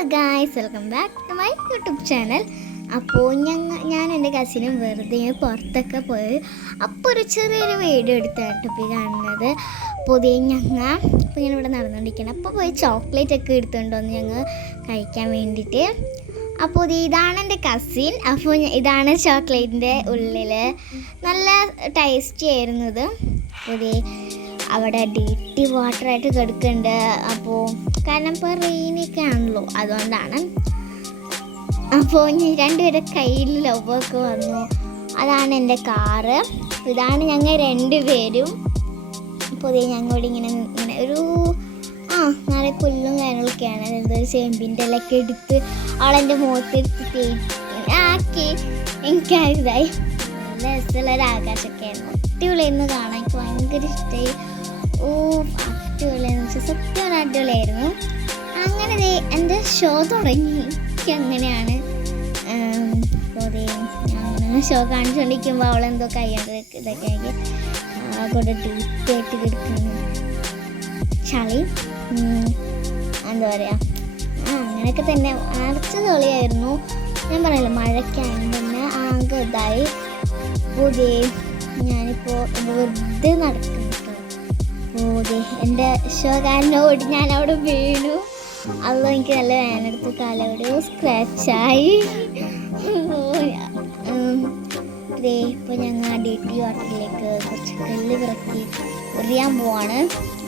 Hello guys, welcome back to my YouTube channel. അപ്പോൾ ഞാൻ എൻ്റെ കസിനും വെറുതെ ഇങ്ങനെ പുറത്തൊക്കെ പോയി അപ്പോൾ ഒരു ചെറിയൊരു വീഡിയോ എടുത്തായിട്ട് ഇപ്പോൾ കാണുന്നത്. പൊതുവെ ഞങ്ങൾ ഇപ്പോൾ ഇങ്ങനെ ഇവിടെ നടന്നുകൊണ്ടിരിക്കണം. അപ്പോൾ പോയി ചോക്ലേറ്റ് ഒക്കെ എടുത്തുകൊണ്ട് വന്ന് ഞങ്ങൾ കഴിക്കാൻ വേണ്ടിയിട്ട്. അപ്പോൾ ഇതാണ് എൻ്റെ കസിൻ. അപ്പോൾ ഇതാണ് ചോക്ലേറ്റിൻ്റെ ഉള്ളിൽ നല്ല ടേസ്റ്റി ആയിരുന്നത്. പൊതുവെ അവിടെ ഡേറ്റി വാട്ടറായിട്ട് കിടക്കുന്നുണ്ട്. അപ്പോൾ കാരണം ഇപ്പോൾ റെയിനൊക്കെ ആണല്ലോ, അതുകൊണ്ടാണ്. അപ്പോൾ രണ്ടുപേരുടെ കയ്യിൽ ലവൊക്കെ വന്നു. അതാണ് എൻ്റെ കാറ്. ഇതാണ് ഞങ്ങൾ രണ്ടുപേരും. അപ്പോൾ ഞങ്ങളിവിടെ ഇങ്ങനെ ഒരു നല്ല പുല്ലും കാര്യങ്ങളൊക്കെയാണ്. എന്തൊരു ചേമ്പിൻ്റെ ഇലയൊക്കെ എടുത്ത് അവളെൻ്റെ മുഖത്തെടുത്ത് ആക്കി എനിക്കായതായി. നല്ല രസമുള്ളൊരു ആകാശമൊക്കെയായിരുന്നു. അടിപൊളിയായിരുന്നു കാണാൻ. എനിക്ക് ഭയങ്കര ഇഷ്ടമായി. അടിപൊളിയായിരുന്നു വെച്ചാൽ സത്യം അടിപൊളിയായിരുന്നു. അങ്ങനെ എൻ്റെ ഷോ തുടങ്ങി. എനിക്ക് അങ്ങനെയാണ് ഞാൻ ഷോ കാണിച്ചുകൊണ്ടിരിക്കുമ്പോൾ അവളെന്തോ കൈകൊണ്ട് ഇതൊക്കെ എനിക്ക് കൊണ്ട് ഡീപ്പായിട്ട് കിടക്കുന്നു. ചളി എന്താ പറയുക, അങ്ങനെയൊക്കെ തന്നെ അടച്ച തൊളിയായിരുന്നു. ഞാൻ പറയല്ലോ, മഴയ്ക്കാണെങ്കിൽ തന്നെ ആകെ ഇതായി. പുതിയ ഞാനിപ്പോൾ വെറുതെ നടക്കുന്നു. എൻ്റെ ഷോകാരനോട് ഞാൻ അവിടെ വീണു. അത് എനിക്ക് നല്ല വേനെടുത്ത് കാലോട് സ്ക്രാച്ചായി. ഇപ്പോൾ ഞങ്ങൾ ഡേറ്റി വാട്ടറിലേക്ക് കുറച്ച് കല്ല് പിറക്കി എറിയാൻ പോവാണ്.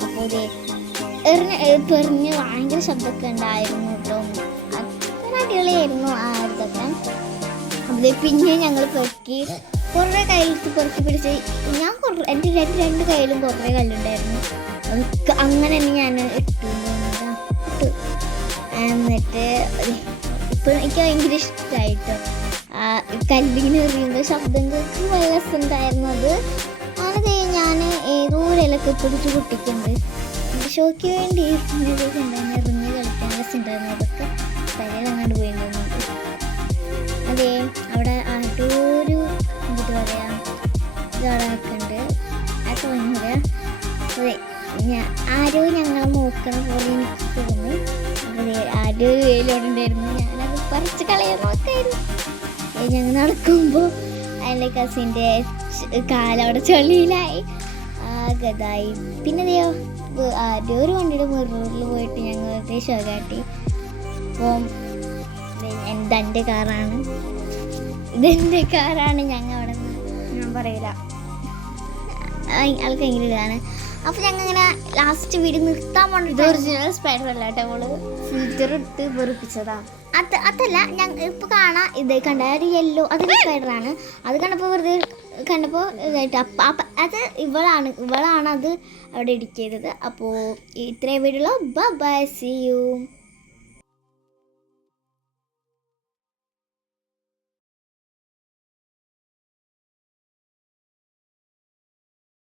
അപ്പോൾ എറിഞ്ഞ് ഭയങ്കര ശബ്ദമൊക്കെ ഉണ്ടായിരുന്നു കേട്ടോ. അത്ര അടിപൊളിയായിരുന്നു ആ ഇതൊക്കെ. അത് പിന്നെ ഞങ്ങൾ പെറുക്കി കുറേ കയ്യിലേക്ക് പെറുക്കി പിടിച്ച് ഞാൻ എൻ്റെ രണ്ട് കയ്യിലും കുറേ കല്ലുണ്ടായിരുന്നു. അതൊക്കെ അങ്ങനെ തന്നെ ഞാൻ ഇട്ടു. എന്നിട്ട് ഇപ്പോൾ എനിക്ക് ഭയങ്കര ഇഷ്ടമായിട്ടോ കല്ലിങ്ങനെ എറിയുമ്പോൾ ശബ്ദം കേൾക്ക് നല്ല രസമുണ്ടായിരുന്നു. അങ്ങനെ ഞാൻ ഏതോ ഇലക്കെ പിടിച്ച് പൊട്ടിക്കുന്നുണ്ട്. എൻ്റെ ഷോയ്ക്ക് വേണ്ടി എറിഞ്ഞ് കളിക്കാൻ രസമുണ്ടായിരുന്നു. അതൊക്കെ തലയിൽ അങ്ങോട്ട് പോയിട്ടുണ്ടായിരുന്നു. അതെ, അവിടെ ആട്ടൊരു എന്താ പറയുക ഇതാളൊക്കെ ഉണ്ട്. അതൊക്കെ ഭയങ്കര അതെ ആരോ ഞങ്ങളെ നോക്കണ പോലെ എനിക്ക് തോന്നി. അതെ, ആരോ ഒരു വെയിലുണ്ടായിരുന്നു. ഞാനത് പറിച്ച് കളയാൻ നോക്കായിരുന്നു. ഞങ്ങൾ നടക്കുമ്പോൾ എൻ്റെ കസിൻ്റെ കാലവിടെ ചെളിയിലായി ആകതായി. പിന്നെ അതെയോ ആരോ ഒരു വണ്ടിയുടെ മിററിൽ പോയിട്ട് ഞങ്ങൾക്ക് ഷോ കാട്ടി. അപ്പം ഇതെൻ്റെ കാറാണ്, ഇതെൻ്റെ കാറാണ്. ഞങ്ങൾ അവിടെ നിന്ന് ഞാൻ പറയില്ല, ആൾക്ക് ഭയങ്കര ഇതാണ്. അപ്പോൾ ഞങ്ങൾ ഇങ്ങനെ ലാസ്റ്റ് വീഡിയോ നിർത്താൻ വേണ്ടിയിട്ട് ഒറിജിനൽ സ്പൈഡർ അല്ല കേട്ടോ, അവള് ഫിൽറ്റർ ഇട്ട് വെറുപ്പിച്ചതാണ്. അതല്ല, ഞങ്ങൾ ഇപ്പോൾ കാണാം. ഇത് കണ്ട ഒരു യെല്ലോ അതൊരു സ്പൈഡറാണ്. അത് കണ്ടപ്പോൾ വെറുതെ കണ്ടപ്പോൾ ഇതായിട്ട് അത് ഇവളാണ് അത് അവിടെ എഡിറ്റ് ചെയ്തത്. അപ്പോൾ ഇത്രയും വീഡിയോ. By, see you.